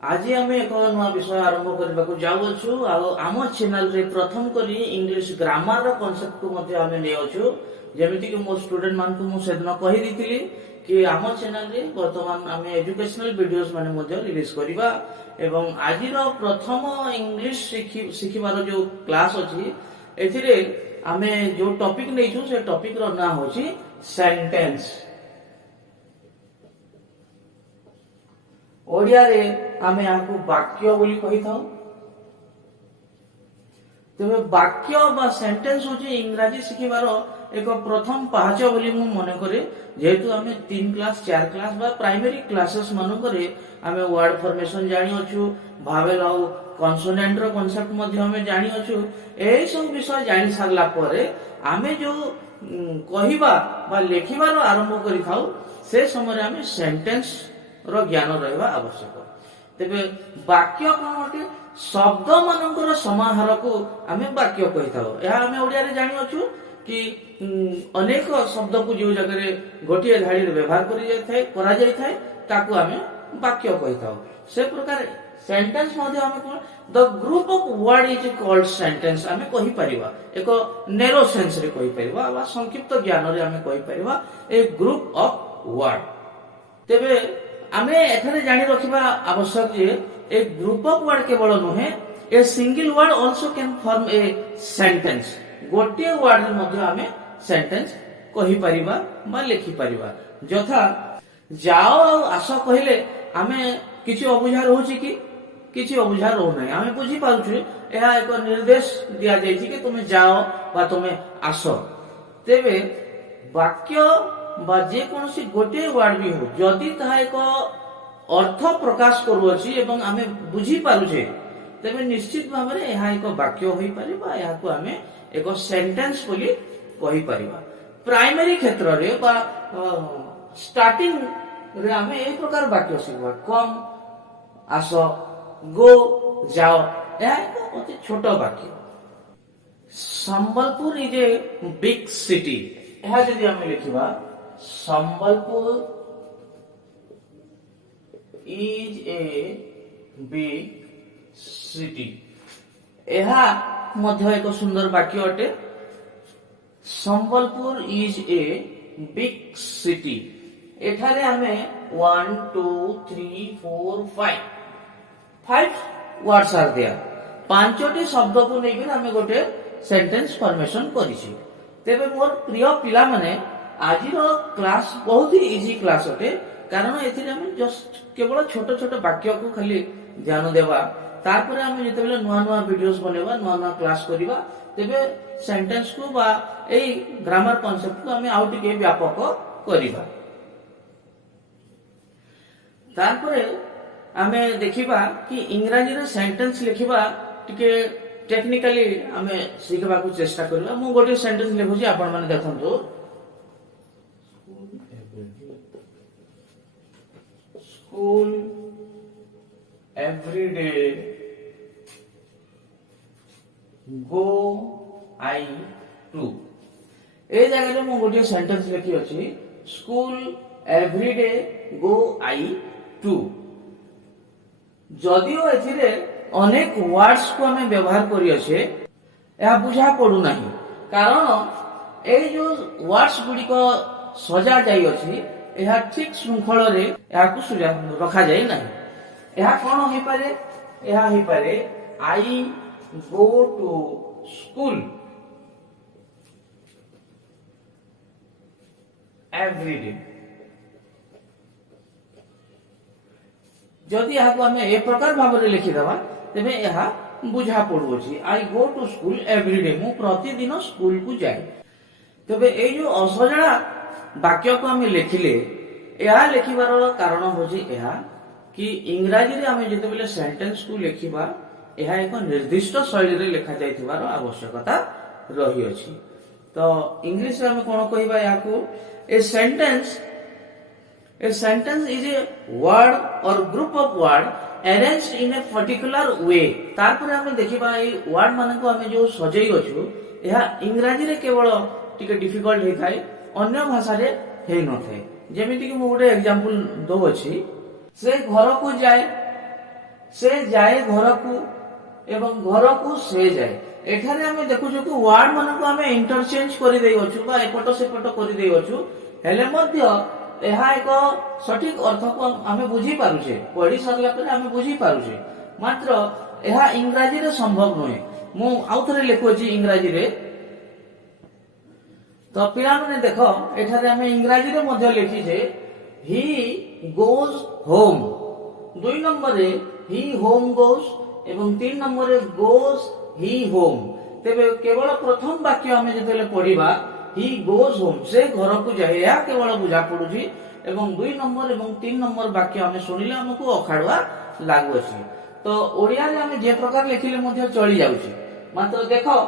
आज आम एक नुआ विषय आरंभ करने को जाऊँ आम चैनल रे प्रथम करी इंग्लिश ग्रामर रो कांसेप्ट को मध्य आम नै अछु जेमिति कि मो स्टूडेंट मान को मु सेदिन कहि दिथिली कि आम चैनल रे वर्तमान आम एजुकेशनल वीडियोस माने मध्य रिलीज करिबा एवं आज रो प्रथम इंग्लिश शिखिबार जो क्लास अछि एथिरे आमे जो टॉपिक नैछु से टॉपिक रो नाम होछि सेंटेंस। ओडिया रे आमे आकु वाक्य बोली कहि थाउ। तबे वाक्य बा सेंटेंस होछि इंग्रजी शिखिबार एक प्रथम पाहच बोली मु मने करे जेहेतु आमे 3 क्लास 4 क्लास बा प्राइमरी क्लासेस मानु करे आमे वर्ड फॉर्मेशन जानि अछु भावेल आउ कॉन्सोनेंट रो कांसेप्ट मध्ये आमे जानि अछु एई सब विषय जानि सारला परे आमे जो कहिबा बा लेखिबार आरंभ करि थाउ से समय आमे सेंटेंस रो ज्ञान रहबा आवश्यक। तेबे वाक्य कोन होते शब्द मानकर समाहार को आमे वाक्य कहि थाउ। या आमे ओडिया रे जानि अछु कि अनेक शब्द को जो जगह रे गोटिए धाड़ी रे व्यवहार करा जाय थाए ताकू आमे वाक्य कहि थाउ। से प्रकार सेंटेंस मध्ये आमे कोन the group of word is called sentence आमे कहि परिबा एक नैरो सेंस रे कहि परिबा बा संक्षिप्त ज्ञान रे आमे कहि परिबा ए ग्रुप ऑफ वर्ड। तेबे आमे एथरे जानि रखिबा आवश्यक जे ए ग्रुप ऑफ वर्ड केवल नुहे a single word also can form a sentence. गोटे वर्ड रे मध्ये आमे सेंटेंस कहि परिबा बा लिखि परिबा। जथा जाओ आस कहिले आमे किछि अबुझा रहउछि कि किछि अबुझा रहउ नै आमे बुझी पाउछु एहा एक निर्देश दिया जायछि कि तुमे जाओ बा तुमे आसो। तेबे वाक्य बा जे कोनसी गोटे वर्ड भी हो जदि ताहा एक अर्थ प्रकाश करूछि एवं आमे बुझी पारुछे तेबे निश्चित भाव में एहा एक वाक्य होई परिबा एहा को आमे एक सेंटेंस बोली कहि परिबा। प्राइमरी क्षेत्र रे बा स्टार्टिंग रे आमे ए प्रकार वाक्य सिखबा कम आसो गो जाओ एहा एक अति छोट वाक्य। Sambalpur is a big city एहा जदि आमे लिखिबा Sambalpur is a big city एहा मध्य एक सुंदर वाक्य अटे। Sambalpur is a big city एठारे हमें 1 2 3 4 5 वर्ड्स आर देयर पांचटी शब्द को लेकर हमें गोटे सेंटेंस फॉर्मेशन करिछि। तेबे मोर प्रिय पिला माने आज क्लास बहुत ही इजी क्लास अटे कारण एथिरे हम जस्ट केवल छोट छोट वाक्य को खाली ध्यान देवा तारपरे हम जेतेबेले नुआ नुआ वीडियोस बनेबा नुआ नुआ क्लास करिबा तेबे सेंटेंस को बा एई ग्रामर कांसेप्ट को हम आउट के व्यापक करिबा। तारपरे हमें देखिबा कि इंग्रजी रे सेंटेंस लिखिबा टिके टेक्निकली हमें सिखबा को चेष्टा करबा। मु गोटे सेंटेंस लिखुची आपण माने देखंतु school every day go I to a जगह रे मु गोटे सेंटेंस लिखि अछि school every day go I to. जदिओ एथिरे अनेक वर्ड्स को हमें व्यवहार करि अछि या बुझा पडु नाही कारण ए जो वर्ड्स गुडी को सजा जाई अछि एहा ठीक श्रृंखल रे या को सुजा रखा जाई नाही। एहा कोन होई पारे एहा होई पारे I go to school every day. जदि यह को हमें ए प्रकार भाव रे लिखि दबा तेबे यह बुझा पडुछि I go to school every day मु प्रतिदिन स्कूल को जाय। तेबे ए जो असजड़ा वाक्य को हमें लिखिले यह लिखिबार कारण होछि यह कि इंग्रजी रे हमें जेतेबेले सेंटेंस को लिखिबा यह एक निर्दिष्ट शैली रे लिखा जायथिबार आवश्यकता रही अछि। तो इंग्लिश रे हमें कोन कहिबा या को ए sentence is a word or group of word arranged in a particular way। तारपर हमें देखिबा ए वर्ड माने को हमें जो सजई अछु एहा इंग्रजी रे केवल टिके डिफिकल्ट हे थाए अन्य भाषा रे हे न थाए। जेमिति कि मु गोटे एग्जांपल दो अछि से घर को जाए से जाए घर को एवं घर को से जाए एठारे आमे देखुछु कि वर्ड मन को आमे इंटरचेंज करि देइ अछु बा एपट सेपट करि देइ अछु हेले मध्य एहा एक सठिक अर्थ को आमे बुझी पारुछे पढी सरला परे आमे बुझी पारुछे मात्र एहा इंग्रजी रे संभव नहे मु आउथरे लेखुछि इंग्रजी रे तो पिला माने देखो एठारे आमे इंग्रजी रे मध्य लिखि जे ही गोज होम 2 नंबर रे ही होम गोज एवं 3 नंबर रे गोज ही होम तेबे केवल प्रथम वाक्य आमे जेतेले पढिबा ही गोज होम से घर को जाए या केवल बुझा पडुची एवं 2 नंबर एवं 3 नंबर वाक्य आमे सुनिले हमको अखाडुआ लागु अछि तो ओडिया रे आमे जे प्रकार लिखिले मध्ये चली जाउची मात्र देखो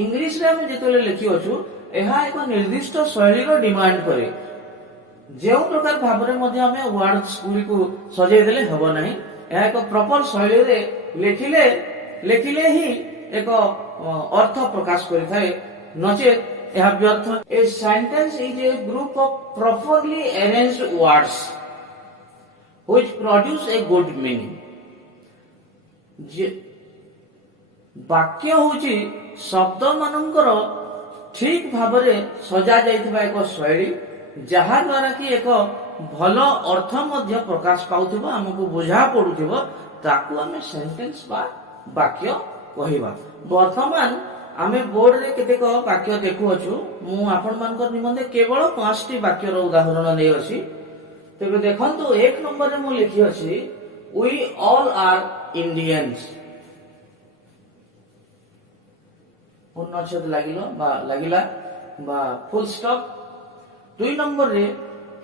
इंग्लिश रे आमे जेतेले लिखि अछु एहा एक निर्दिष्ट शैली रो डिमांड करे जे प्रकार भाबरे मध्ये आमे वर्ड्स गुडी को सजे देले हबो नाही एहा एक प्रॉपर शैली रे लेखिले ही एक अर्थ प्रकाश करि थाए नचेत एहा व्यर्थ a sentence is a group of properly arranged words which produce a good meaning वाक्य होची शब्द मानकर ठीक भाबरे सजा जाइथिबा एक शैली जहा द्वारा कि एक भल अर्थ मध्य प्रकाश पाउथिबो हमकु बुझा पडुथिबो ताकू आमे सेंटेंस बा वाक्य कहिबा वर्तमान आमे बोर्ड रे केतेक वाक्य देखु अछु मु आपन मानकर निमंते केवल 5 टी वाक्य रो उदाहरण नै अछि तेबे देखंतु 1 नंबर रे मु लिखि अछि वी ऑल आर इंडियंस पूर्णच्छेद लागिला बा फुल स्टॉप 2 नंबर रे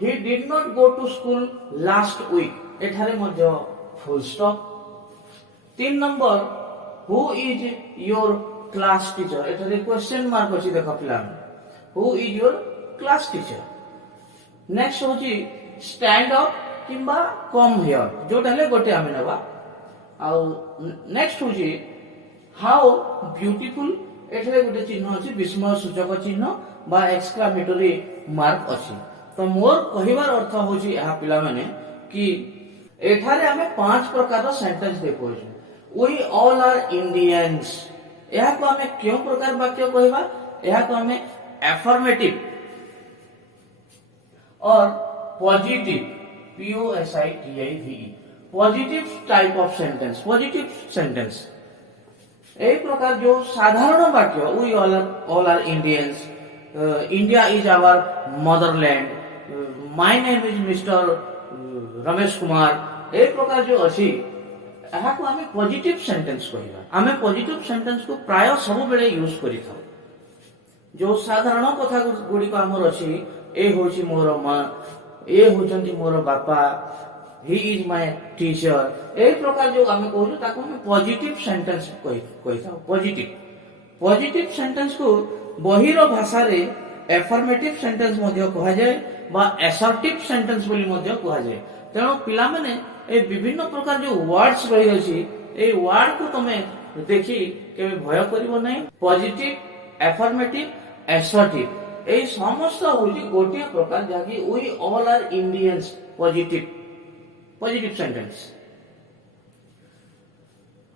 he did not go to school last week एठारे मध्य full stop 3 number who is your class teacher एठारे क्वेश्चन मार्क अछि देखो पिला who is your class teacher next होची स्टैंड अप किंबा कम हियर जोटा ले गोटे आमे नबा आ नेक्स्ट होची हाउ ब्यूटीफुल एठारे गोटे चिन्ह अछि विस्मय सूचक चिन्ह बा एक्सक्लेमेटरी मार्क अछि तो मोर कहिबार अर्थ होची एहा पिला माने कि एठारे हमें 5 प्रकार रो सेंटेंस देखो वी ऑल आर इंडियंस एहा को हमें क्यों प्रकार वाक्य कहबा एहा को हमें अफर्मेटिव और positive POSITIV positive type of sentence positive sentence ए प्रकार जो साधारण वाक्य we all are Indians India is our motherland my name is mister Ramesh Kumar ए प्रकार जो अछि एहा को हमें पॉजिटिव सेंटेंस कहबा हमें पॉजिटिव सेंटेंस को प्राय सब बेले यूज करि था जो साधारण कथा गुडी को हमर अछि ए होछि मोर मां ए होचंती मोर बापा ही इज माय टीचर ए प्रकार जो हमें कहू ताको हमें पॉजिटिव सेंटेंस कहि था पॉजिटिव सेंटेंस को बहिर भाषा रे एफर्मेटिव सेंटेंस मध्ये कहा जाय बा असर्टिव सेंटेंस बोली मध्ये कहा जाय तेणु पिला माने ए विभिन्न प्रकार जो वर्ड्स रही अछि ए वर्ड को तमे देखि केबे भय करिवो नै पॉजिटिव एफर्मेटिव असर्टिव ए समस्त होली गोटे प्रकार जाकी we all are Indians positive sentence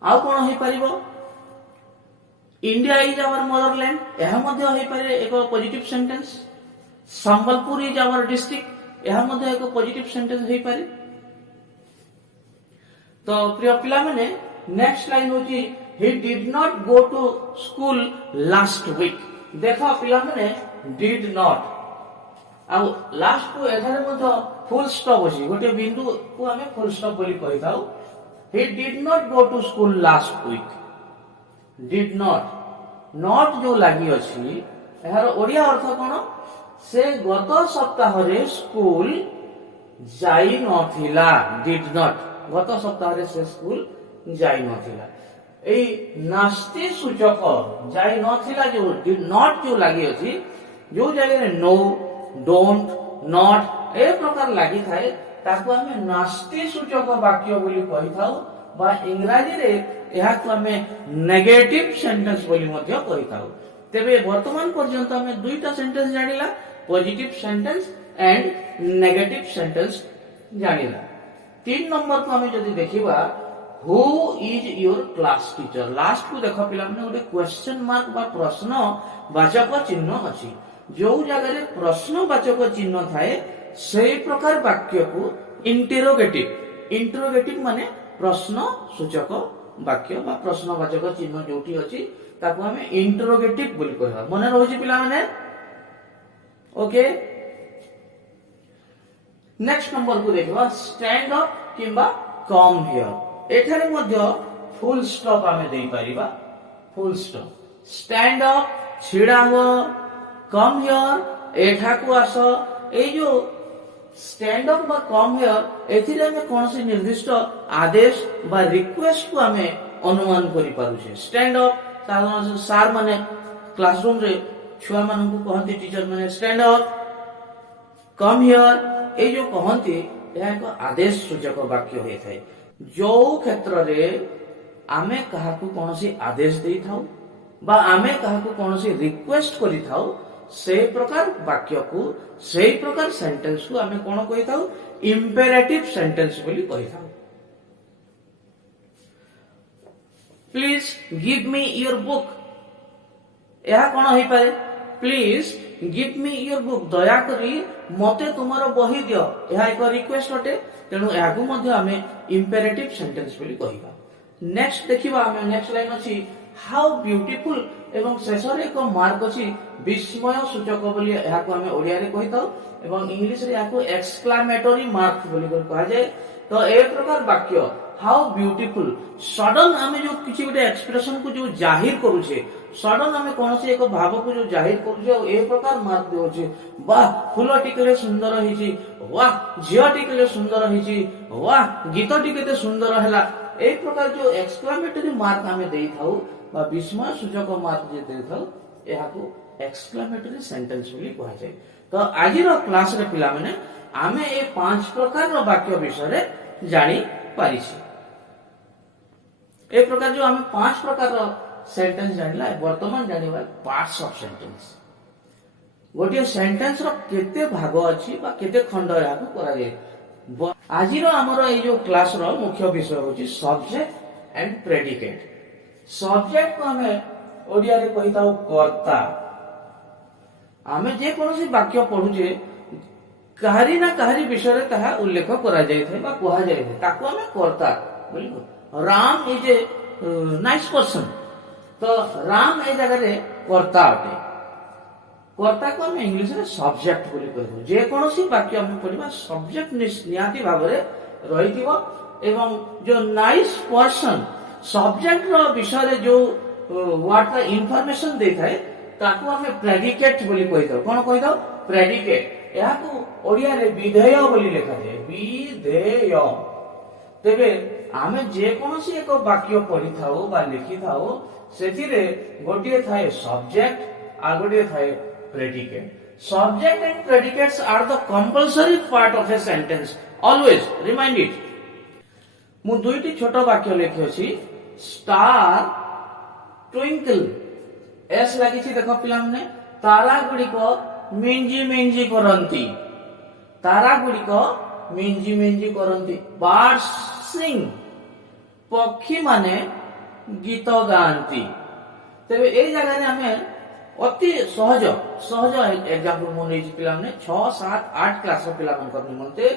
आ कोन होई परिबो इंडिया इज आवर मदरलैंड यह मध्य होई पारे एक positive sentence Sambalpur is our district यह मध्य एक पॉजिटिव सेंटेंस होई पारे तो प्रिय पिला माने नेक्स्ट लाइन होची he did not go to school last week देखो पिला माने did not आ लास्ट को एठारे मध्य फुल स्टॉप अछि गोटे बिंदु को हमें फुल स्टॉप बोली कहि थाउ he did not go to school last week did not जो लागि अछि एहार ओडिया अर्थ कोन से गत सप्ताह रे स्कूल जाई नथिला did not गत सप्ताह रे से स्कूल जाई नथिला ए नास्ति सूचक जाई नथिला जो did not जो लागि अछि जो जगह रे नो डोंट नॉट ए प्रकार लागि थाए ताको हमें नास्ति सूचक वाक्य बोली कहि थाउ बा इंग्रजी रे एहा को हमें नेगेटिव सेंटेंस बोली मध्ये कहि थाउ तेबे वर्तमान पर्यंत हमें दुईटा सेंटेंस जानिला positive sentence and negative sentence जानिला 3 नंबर को हमें जदी देखिबा who is your class teacher. Last को देख पिला माने गोटे क्वेश्चन मार्क बा प्रश्न वाचक चिन्ह अछि। जो जगह प्रश्नवाचक चिन्ह थाए से प्रकार वाक्य को इंटरोगेटिव माने प्रश्न सूचक वाक्य बा प्रश्नवाचक चिन्ह जोटी अछि ताको हमें इंटरोगेटिव बोली कहबा। मने रहउछि पिला माने ओके। नेक्स्ट नंबर को देखबा स्टैंड अप किंबा कम हियर। एठारे मध्य फुल स्टॉप हमें देई परिबा। फुल स्टॉप स्टैंड अप छिड़ा हो, कम हियर एठा को आस। ए जो स्टैंड अप बा कम हियर एथिरे हमें कोनसी निर्दिष्ट आदेश बा रिक्वेस्ट को हमें अनुमान करि पारुछे। स्टैंड अप साधारण सार माने क्लासरूम रे छुआ मानन को कहंती टीचर माने स्टैंड अप। कम हियर ए जो कहंती यह एक आदेश सूचक वाक्य होय थाए। जो क्षेत्र रे आमे काहाकू कोनसी आदेश देई थाउ बा आमे काहाकू कोनसी रिक्वेस्ट करि थाउ से प्रकार वाक्य को से प्रकार सेंटेंस को आमे कोन कहि थाउ इंपेरेटिव सेंटेंस बोली कहि थाउ। Please give me your book. यह कोन होई पारे please give me your book दया करी मते तुमरो बही दियो। यह एक रिक्वेस्ट अटे तेणु याकू मध्ये आमे इंपेरेटिव सेंटेंस बोली कहिबा। नेक्स्ट देखिबा आमे नेक्स्ट लाइन अछि हाउ ब्यूटीफुल एवं शेषर एक मार्क अछि विस्मय सूचक बोली याकू आमे ओडिया रे कहिताउ एवं इंग्लिश रे याकू एक्सक्लेमेटरी मार्क बोली कहा जाय। तो ए प्रकार वाक्य हाउ ब्यूटीफुल सडन आमे जो किछि गोटे एक्सप्रेशन को जो जाहिर करूछे सडन आमे कोनसी एक भाव को जो जाहिर करूछे ए प्रकार मार्क देउछे। वाह फूल टिकले सुंदर हिची, वाह झियो टिकले सुंदर हिची, वाह गीत टिकते सुंदर हैला। ए प्रकार जो एक्सक्लेमेटरी मार्क आमे देई थाउ बा विस्मय सूचक मार्क जे देई थाउ एहाकू एक्सक्लेमेटरी सेंटेंस बोली कहा जाय। तो आजिर क्लास रे पिला माने आमे ए 5 प्रकार रो वाक्य विषय रे जानि पारिछि। ए प्रकार जो आमे 5 प्रकार रो सेंटेंस जानिला वर्तमान जानिबा पार्ट्स ऑफ सेंटेंस। गोटे सेंटेंस रो केते भाग अछि बा केते खंड याकू करा जाय। आजिर हमर ए जो क्लास रो मुख्य विषय होछि सब्जेक्ट एंड प्रेडिकेट। सब्जेक्ट को हमें ओडिया रे कहिताउ कर्ता। आमे जे कोनोसी वाक्य पढुजे काहारी ना काहारी विषय रे ताहा उल्लेख करा जाय थे बा कहा जाय थे ताको हमें कर्ता बोली। Ram is a nice person तो राम ए जगह रे कर्ता अटे। कर्ता को हम इंग्लिश रे सब्जेक्ट बोली कहू। जे कोनोसी वाक्य हम पढिबा सब्जेक्ट नियाती भाव रे रहिथिबो एवं जो नाइस पर्सन सब्जेक्ट रो विषय रे जो वर्ड का इंफॉर्मेशन दे थाए ताको हमें प्रेडिकेट बोली कहिथाउ। कोन कहिथाउ प्रेडिकेट। याकू ओडिया रे विधेय बोली लिखा जाय विधेय। तेबे आमे जे कोनोसी एक वाक्य पढि थाउ बा लिखि थाउ सेथिरे गोटिए थाए सब्जेक्ट आ गोटिए थाए predicate. Subject and predicates are the compulsory part of a sentence always remind it. मु दुईटी छोट वाक्य लिखि अछि स्टार ट्विंकल एस लागि छि देखो पिला माने तारा गुडी को मिंजी मिंजी करंती। तारा गुडी को मिंजी मिंजी करंती। बर्ड्स सिंग पक्षी माने गीत गांती। तेबे ए जगह रे हमें अति सहज सहज एग्जांपल मन नै पिला माने 6 7 8 क्लास रो पिला मन करनी मनते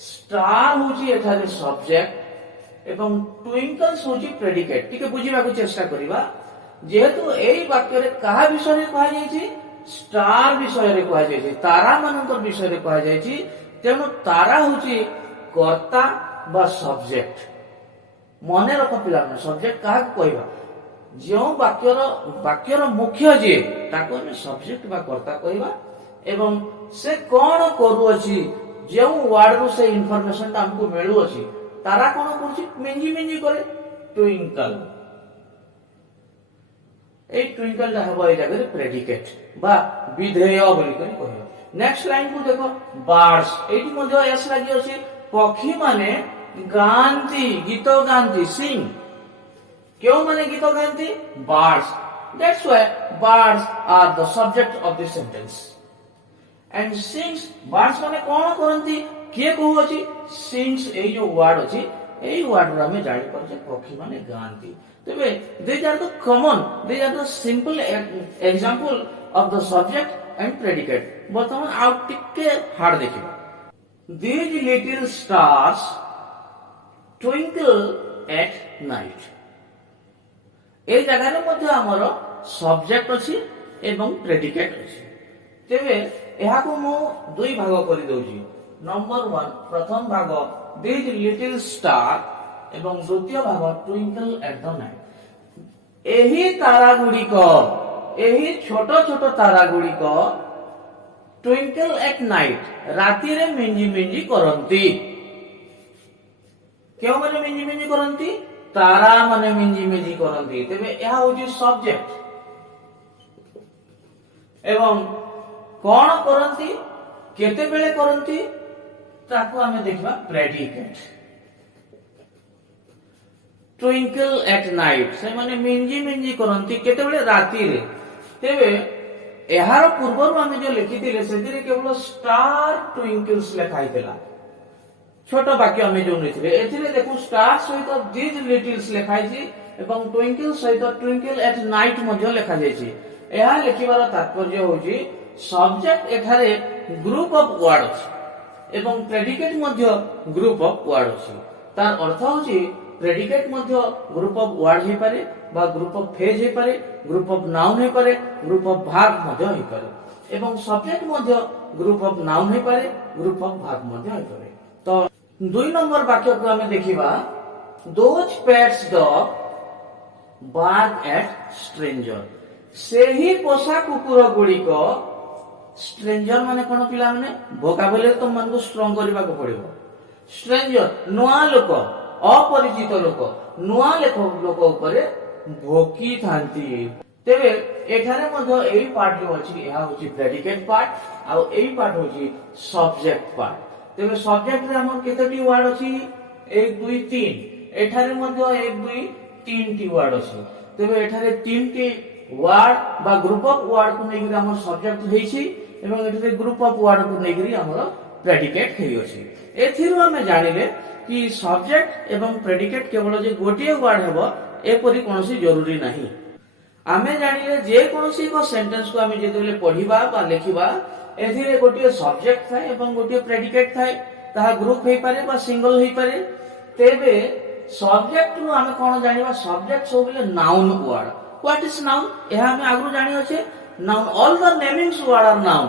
स्टार होची एठारे सब्जेक्ट एवं ट्विंकल्स होची प्रेडिकेट। ठीक है बुझिबा को चेष्टा करिबा। जेहेतु एई वाक्य रे कहा विषय रे कहा जाय छी स्टार विषय रे कहा जाय छी तारा मानकर विषय रे कहा जाय छी तेनु तारा होची कर्ता बा सब्जेक्ट। मने रख पिला माने सब्जेक्ट काहा कहबा जो वाक्यर मुख्य जे ताको हम सब्जेक्ट बा कर्ता कहबा एवं से कोन करू अछि जो वर्ड रो से इंफॉर्मेशन ता हमको मिलु अछि तारा कोन करछि मिंजी मिंजी करे ट्विंकल। ए ट्विंकल दा हबो ए जगह रे प्रेडिकेट बा विधेय बोली कहि कहबा। नेक्स्ट लाइन को देखो बर्ड्स एटी मध्ये एस लागि अछि पक्षी माने गांती गीत गांती सिंग। क्यों माने गीत गांती birds that's why birds are the subject of this sentence and sings birds माने कोन करंती के कहू अछि सिंग्स ए जो वर्ड अछि এই ওয়ার্ডରେ ଆମେ ଜାଣିପାରୁଛେ ପକ୍ଷୀ ମାନେ ଗାଆନ୍ତି। ତେବେ these are the common, these are the simple example of the subject and predicate। ବର୍ତ୍ତମାନ ଆଉ ଟିକେ ହାର୍ଡ ଦେଖିବା। These little stars twinkle at night। এই জায়গাରେ ମଧ୍ୟ ଆମର ସବଜେକ୍ଟ ଅଛି ଏବଂ ପ୍ରେଡିକେଟ ଅଛି। ତେବେ ଏହାକୁ ମୁଁ ଦୁଇ ଭାଗ କରିଦେଉଛି। ନମ୍ବର 1 ପ୍ରଥମ ଭାଗ these little star ଏବଂ ଦ୍ୱିତୀୟ ଭାଗ twinkle at the night। ଏହି ତାରା ଗୁଡ଼ିକ, ଏହି ଛୋଟ ଛୋଟ ତାରା ଗୁଡ଼ିକ twinkle at night ରାତିରେ ମିଞ୍ଜି ମିଞ୍ଜି କରନ୍ତି। କେଉଁମାନେ ମିଞ୍ଜି ମିଞ୍ଜି କରନ୍ତି? ତାରା ମାନେ ମିଞ୍ଜି ମିଞ୍ଜି କରନ୍ତି। ତେବେ ଏହା ହେଉଛି ସବଜେକ୍ଟ। ଏବଂ କଣ କରନ୍ତି, କେତେବେଳେ କରନ୍ତି, ତାକୁ ଆମେ ଦେଖିବା ପ୍ରେଡିକେଟ। twinkle at night ସେମାନେ ମିଞ୍ଜି ମିଞ୍ଜି କରନ୍ତି କେତେବେଳେ? ରାତିରେ। ତେବେ ଏହାର ପୂର୍ବରୁ ଆମେ ଯୋଉ ଲେଖିଥିଲେ ସେଥିରେ କେବଳ ଷ୍ଟାର ଟ୍ୱିଙ୍କଲ୍ସ ଲେଖା ହେଇଥିଲା। छोट वाक्य आम जो नहीं देखो स्टार सहित दिज लिटिल्स लिखाई এবং ट्विंकल सहित ट्विंकल एट नाइट लिखा यह लिखार तात्पर्य होची सब्जेक्ट एठारे ग्रुप ऑफ वर्ड अछि एवं प्रेडिकेट ग्रुप ऑफ वर्ड अछि। तार अर्थ होची प्रेडिकेट ग्रुप ऑफ वर्ड हे पारे बा ग्रुप ऑफ फेज हे पारे, ग्रुप ऑफ नाउन हे पारे, ग्रुप ऑफ वर्ब हे पारे एवं सब्जेक्ट ग्रुप ऑफ नाउन हे पारे, ग्रुप ऑफ वर्ब हे पारे। तो 2 नंबर वाक्य को हमें देखिबा those pets dog bark at stranger. सेही पोषा कुकुर गुड़िक स्ट्रेंजर माने कोन पिला माने वोकाबुलरी तो मन को स्ट्रांग करबा को पड़िबो। स्ट्रेंजर नुआ लोक, अपरिचित लोक, नुआ लोक ऊपर भोकी थांती। तेबे एठारे मध्य एई पार्ट जो अछि एहा होछि प्रेडिकेट पार्ट आ एई पार्ट होछि सब्जेक्ट पार्ट। तेबे सब्जेक्ट रे हमर केतोटी वर्ड अछि 1 2 3 एठारे मध्य 1 2 3 टी वर्ड अछि। तेबे एठारे 3 टी वर्ड बा ग्रुप ऑफ वर्ड को नेगिरि हमर सब्जेक्ट हेछि एवं एठारे ग्रुप ऑफ वर्ड को नेगिरि हमर प्रेडिकेट हेइ अछि। एथिरु हम जानिले कि सब्जेक्ट एवं प्रेडिकेट केवल जे गोटिए वर्ड हेबो एपरि कोनोसी जरूरी नाही। आमे जानिले जे कोनोसी को सेंटेंस को आमे जेतेले पढिबा बा लेखिबा एथिरे गोटिए सब्जेक्ट थाए एवं गोटिए प्रेडिकेट थाए, ताहा ग्रुप हेइ पारे बा सिंगल हेइ पारे। तेबे सब्जेक्ट नु आमे कोन जानिबा सब्जेक्ट सोबले noun word. What is noun? एहा हमें आगु जानि अछि noun all the namings word are noun.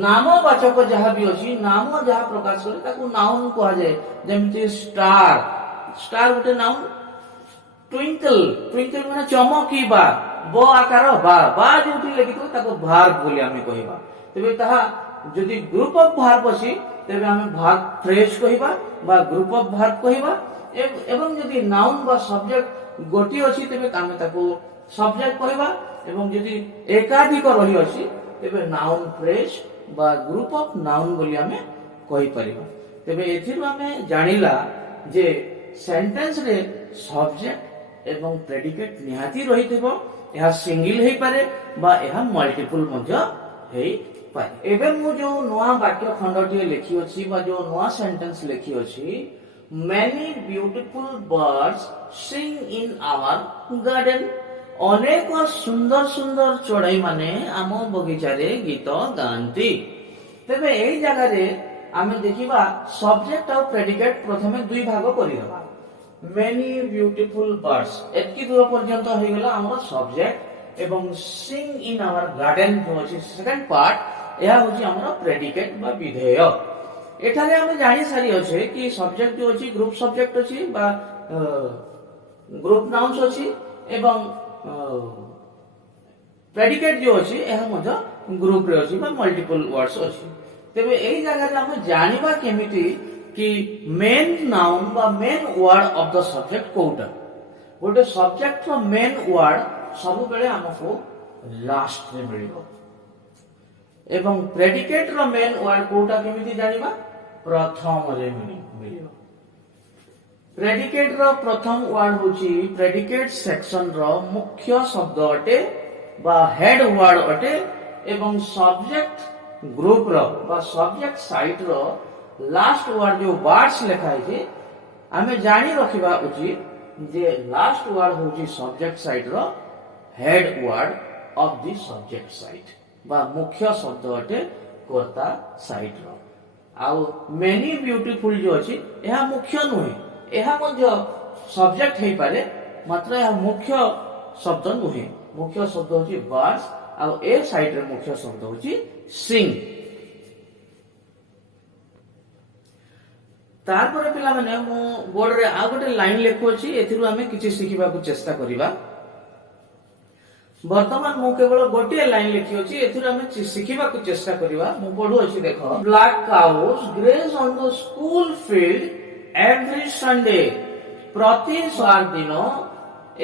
नामवाचक जहा भी अछि, नाम जहा प्रकाश करे ताकू नाउन कहा जाय। जेमिति स्टार, स्टार गोटे नाउन। ट्विंकल, ट्विंकल माने चमकीबा, ब आकार बा जोटी लेखितो ताको वर्ब बोली आमे कहिबा। तेबे ताहा जदि ग्रुप ऑफ वर्ब अछि तेबे आमे वर्ब फ्रेज कहिबा बा ग्रुप ऑफ वर्ब कहिबा। एवं जदि नाउन बा सब्जेक्ट गोटी अछि तेबे आमे ताको सब्जेक्ट कहिबा एवं जदि एकाधिक रही अछि तेबे नाउन फ्रेज बा ग्रुप ऑफ नाउन बोली आमे कहि परिबा। तेबे एथिरु आमे जानिला जे सेंटेंस रे सब्जेक्ट एवं प्रेडिकेट निहाती रहिथिबो। एहा सिंगल हेइ पारे बा एहा मल्टीपल मध्य हेइ पारे। एबे मु जो नोआ वाक्य खंडटी लिखि अछि बा जो नोआ सेंटेंस लिखि अछि many beautiful birds sing in our garden। अनेक सुंदर सुंदर चढ़ई माने आम बगीचा रे गीत गांती। तेबे एई जगह रे आमे देखिबा सब्जेक्ट और प्रेडिकेट प्रथमे दुई भाग करिदबा। many beautiful birds एतकी दूर पर्यंत होई गेला हमर सब्जेक्ट एवं sing in our garden जो अछि सेकंड पार्ट एहा होछि हमर प्रेडिकेट बा विधेय। एठारे हम जानि सारी अछि कि सब्जेक्ट जो अछि ग्रुप सब्जेक्ट अछि बा ग्रुप नाउन्स अछि एवं प्रेडिकेट जो अछि एहा मध्य ग्रुप रे अछि बा मल्टीपल वर्ड्स अछि। तेबे एई जगह रे हम जानिबा केमिति कि मेन नाउन बा main word of the subject कोटा। गोटे सब्जेक्ट रो मेन वर्ड सब बेले हमको लास्ट रे मिलिबो एवं प्रेडिकेट रो मेन वर्ड कोटा केमिति जानिबा प्रथम रे मिलिबो। प्रेडिकेट रो प्रथम वर्ड होची प्रेडिकेट सेक्शन रो मुख्य शब्द अटे बा हेड वर्ड अटे एवं सब्जेक्ट ग्रुप रो बा सब्जेक्ट साइट रो लास्ट वर्ड जो वर्ड्स लिखा है आमे जानी रखिबा उचित जे लास्ट वर्ड होची सब्जेक्ट साइड रो head word of the subject side बा मुख्य शब्द अटे कर्ता साइड रो आउ मेनी ब्यूटीफुल जो अछि एहा मुख्य नुहे एहा मध्य सब्जेक्ट हे पारे मात्र एहा मुख्य शब्द नुहे मुख्य शब्द होची बर्ड्स आउ ए साइड रे मुख्य शब्द होची सिंग तारपर पिला माने मु बोर्ड रे आ गोटे लाइन लेखु अछि एथिरु हमें किछि सिखिबा को चेष्टा करिबा वर्तमान मु केवल गोटे लाइन लिखि अछि एथिरु हमें सिखिबा को चेष्टा करिबा मु पढु अछि देखो black cows graze on the school field every Sunday प्रति सोमवार दिन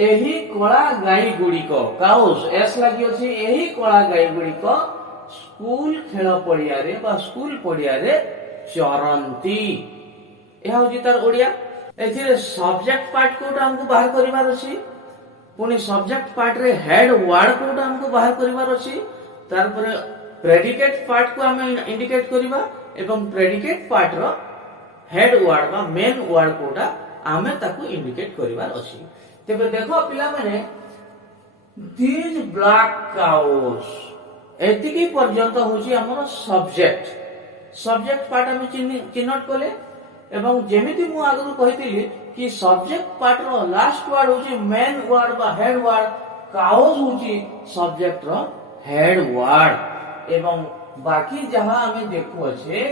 एही कला गाई गुड़िको काउज एस लागि अछि एही कला गाई गुड़िको स्कूल खेल पड़िया रे बा स्कूल पड़िया रे चरंती एहा होची तार ओडिया एथिरे सब्जेक्ट पार्ट कोटा हमको बाहर करिवार अछि पुनी सब्जेक्ट पार्ट रे हेड वर्ड कोटा हमको बाहर करिवार अछि तार पर प्रेडिकेट पार्ट को हमें इंडिकेट करिवा एवं प्रेडिकेट पार्ट रो हेड वर्ड बा मेन वर्ड कोटा हमें ताको इंडिकेट करिवार अछि तेबे देखो पिला माने दीज ब्लैक काउज एतिकी पर्यंत होची हमर सब्जेक्ट पार्ट हम चिन्हट कले एवं जेमिति मु आगु कहितली कि सब्जेक्ट पार्ट रो लास्ट वर्ड होची मेन वर्ड बा हेड वर्ड काउज होची सब्जेक्ट रो हेड वर्ड एवं बाकी जहां हमें देखु अछि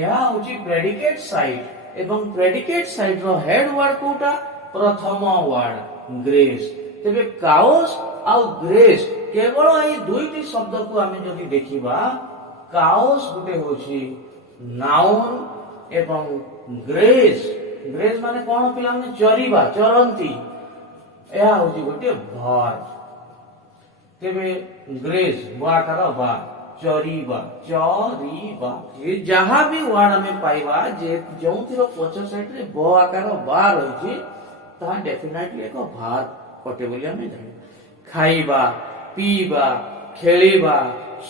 एहा होची प्रेडिकेट साइड एवं प्रेडिकेट साइड रो हेड वर्ड कोटा प्रथम वर्ड ग्रेस तेबे काउज आ ग्रेस केवल एई दुईटी शब्द को हमें जदि देखिबा काउज गुटे होची नाउन एवं ग्रेस ग्रेस माने कोन पिला माने चरीबा चरंती एहा होची गोटे वर्ब तेबे ग्रेस वाकार बा चरीबा ये जहां भी वर्ड हमें पाइबा जे जोंथिरो पछ साइड रे ब आकार बा रहिछि ता डेफिनेटली एक वर्ब कटे बोली हमें जानि खाइबा पीबा खेलिबा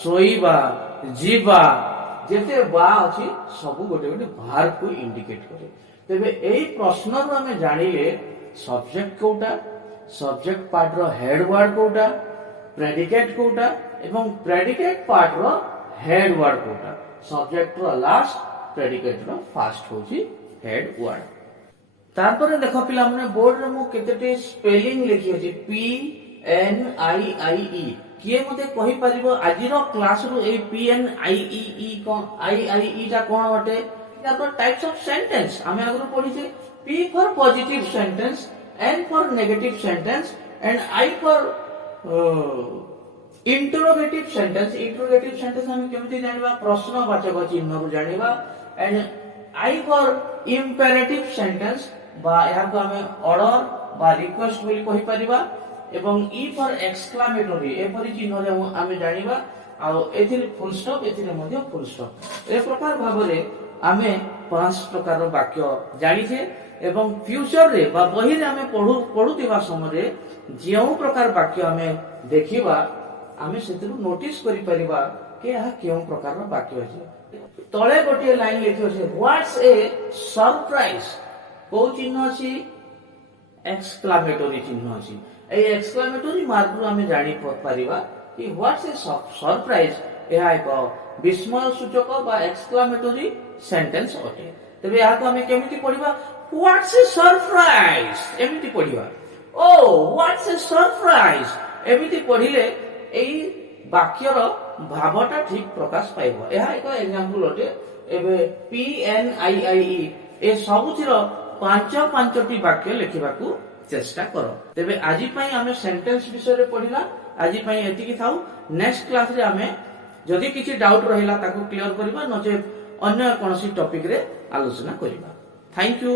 सोइबा जीवा जेते बा अछि सब गोटे गोटे वर्ब को इंडिकेट करे तेबे एई प्रश्न रो हमें जानिले सब्जेक्ट कोटा सब्जेक्ट पार्ट रो हेड वर्ड कोटा प्रेडिकेट कोटा एवं प्रेडिकेट पार्ट रो हेड वर्ड कोटा सब्जेक्ट रो लास्ट प्रेडिकेट रो फर्स्ट होची हेड वर्ड तारपर देखो पिला माने बोर्ड रे मु केतेटे स्पेलिंग लिखि अछि पी एन आई आई ई किए मते कहि परिबो आजिरो क्लास रो A P N I E कोन आई टा कोन बटे या तो टाइप्स ऑफ सेंटेंस हमें आगु पढिछे P for positive sentence N for negative sentence and I for interrogative sentence हम केमति जानिबा प्रश्नवाचक चिन्ह को जानिबा and I for imperative sentence बा या को हमें ऑर्डर बा रिक्वेस्ट बोली कहि परिबा एवं ई फॉर एक्सक्लेमेटरी ए परि चिन्ह रे हमें जानिबा आ एथिरे फुल स्टॉप एथिरे मध्ये फुल स्टॉप ए प्रकार भाबरे हमें पांच प्रकार वाक्य जानिछे एवं फ्यूचर रे बा बही रे हमें पढुतिबा समय रे जेउ प्रकार वाक्य हमें देखिबा हमें सेतिरु नोटिस करि परिबा के आ केउ प्रकार वाक्य अछि तळे गोटे लाइन लिखियो छै व्हाट्स ए सरप्राइज को चिन्ह अछि एक्सक्लेमेटरी चिन्ह अछि ए एक्सक्लेमेटरी मार्क रो हमें जानि परिबा कि व्हाट्स ए सरप्राइज एहा एक विस्मय सूचक बा एक्सक्लेमेटरी सेंटेंस अटे तबे या को हमें केमिति पढिबा व्हाट्स ए सरप्राइज एमिति पढिबा ओ व्हाट्स ए सरप्राइज एमिति पढिले एई वाक्यर भावटा ठीक प्रकाश पाइबो एहा एक एग्जांपल अटे एबे पी एन आई आई ई ए सबुथिरो पांचटी वाक्य लिखिबाकू चेष्टा करो तेबे आजि पई हमें सेंटेंस विषय रे पढिला आजि पई एतिकी थाउ नेक्स्ट क्लास रे हमें जदि किछि डाउट रहिला ताकू क्लियर करबा नचे अन्य कोनसी टॉपिक रे आलोचना करबा थैंक यू।